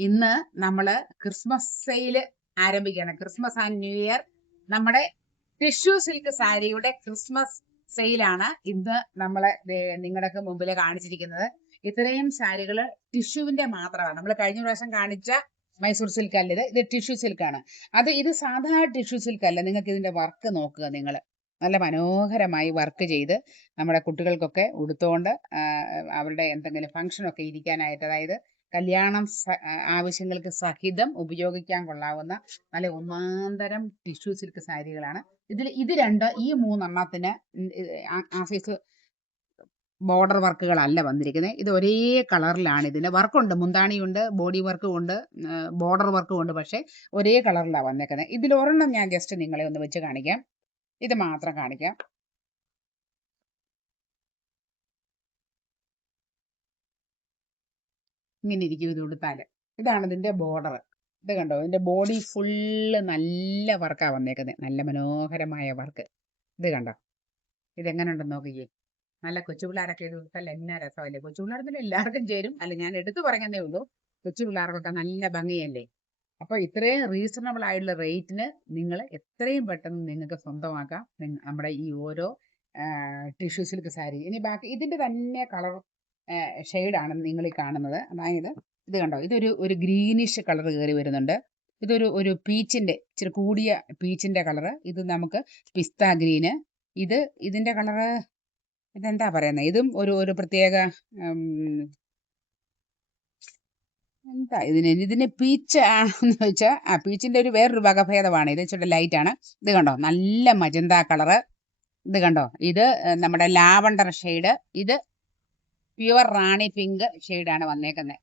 ഇന്ന് നമ്മള് Christmas sale ആരംഭിക്കുകയാണ്. ക്രിസ്മസ് ആൻഡ് ന്യൂ ഇയർ നമ്മുടെ ടിഷ്യൂ സിൽക്ക് സാരിയുടെ ക്രിസ്മസ് സെയിലാണ് ഇന്ന് നമ്മളെ നിങ്ങളുടെ മുമ്പിൽ കാണിച്ചിരിക്കുന്നത്. ഇത്രയും സാരികൾ ടിഷ്യൂവിന്റെ മാത്രമാണ്. നമ്മൾ കഴിഞ്ഞ പ്രാവശ്യം കാണിച്ച മൈസൂർ സിൽക്ക് അല്ല, ഇത് ടിഷ്യൂ സിൽക്കാണ്. ഇത് സാധാ ടിഷ്യൂ സിൽക്ക് അല്ല. നിങ്ങൾക്ക് ഇതിന്റെ വർക്ക് നോക്കുക. നിങ്ങൾ നല്ല മനോഹരമായി വർക്ക് ചെയ്ത് നമ്മുടെ കുട്ടികൾക്കൊക്കെ ഉടുത്തുകൊണ്ട് അവരുടെ എന്തെങ്കിലും ഫംഗ്ഷനൊക്കെ ഇരിക്കാനായിട്ട്, അതായത് കല്യാണം ആവശ്യങ്ങൾക്ക് സഹിതം ഉപയോഗിക്കാൻ കൊള്ളാവുന്ന നല്ല ഒന്നാന്തരം ടിഷ്യൂ സിൽക്ക് സാരികളാണ്. ഇത് ഈ മൂന്നെണ്ണത്തിന് ആഫീസ് ബോർഡർ വർക്കുകളല്ല വന്നിരിക്കുന്നത്. ഇത് ഒരേ കളറിലാണ്. ഇതിന്റെ വർക്കുണ്ട്, മുന്താണിയുണ്ട്, ബോഡി വർക്കും ഉണ്ട്, ബോർഡർ വർക്കും ഉണ്ട്. പക്ഷെ ഒരേ കളറിലാണ് വന്നേക്കുന്നത്. ഇതിലൊരെണ്ണം ഞാൻ ജസ്റ്റ് നിങ്ങളെ ഒന്ന് വെച്ച് കാണിക്കാം. ഇത് മാത്രം കാണിക്കാം. ഇങ്ങനെ ഇരിക്കും ഇത് ഉടുത്താല്. ഇതാണ് ഇതിന്റെ ബോർഡർ. ഇത് കണ്ടോ, ഇതിന്റെ ബോഡി ഫുള്ള് നല്ല വർക്കാ വന്നേക്കുന്നത്. നല്ല മനോഹരമായ വർക്ക്. ഇത് കണ്ടോ, ഇതെങ്ങനെ ഉണ്ടെന്ന് നോക്കിക്കേ. നല്ല കൊച്ചുപിള്ളേരൊക്കെ ഇത് ഉടുത്താൽ എന്നാ രസമല്ലേ. കൊച്ചുപിള്ളേർക്കും എല്ലാവർക്കും ചേരും. അല്ല, ഞാൻ എടുത്തു പറഞ്ഞതേ ഉള്ളൂ. കൊച്ചു പിള്ളേർക്കൊക്കെ നല്ല ഭംഗിയല്ലേ. അപ്പോൾ ഇത്രയും റീസണബിൾ ആയിട്ടുള്ള റേറ്റിന് നിങ്ങൾ എത്രയും പെട്ടെന്ന് നിങ്ങൾക്ക് സ്വന്തമാക്കാം നമ്മുടെ ഈ ഓരോ ടിഷ്യൂ സിൽക്ക് സാരി. ഇനി ബാക്കി ഇതിന്റെ തന്നെ കളർ ഷെയ്ഡാണ് നിങ്ങൾ ഈ കാണുന്നത്. അതായത് ഇത് കണ്ടോ, ഇതൊരു ഗ്രീനിഷ് കളർ കയറി വരുന്നുണ്ട്. ഒരു പീച്ചിന്റെ ഇച്ചിരി കൂടിയ പീച്ചിന്റെ കളറ്. ഇത് നമുക്ക് പിസ്ത ഗ്രീന്. ഇതിന്റെ കളറ് ഇതെന്താ പറയുന്നത്, ഇതും ഒരു പ്രത്യേക എന്താ ഇതിന് പീച്ച് ആണെന്ന് വെച്ചാൽ പീച്ചിന്റെ വേറൊരു വകഭേദമാണ്. ഇത് ഇച്ചിരി ലൈറ്റ് ആണ്. ഇത് കണ്ടോ, നല്ല മജന്ത കളറ്. ഇത് കണ്ടോ, ഇത് നമ്മുടെ ലാവണ്ടർ ഷെയ്ഡ്. ഇത് പ്യുവർ റാണി പിങ്ക് ഷെയ്ഡാണ് വന്നേക്കുന്നത്.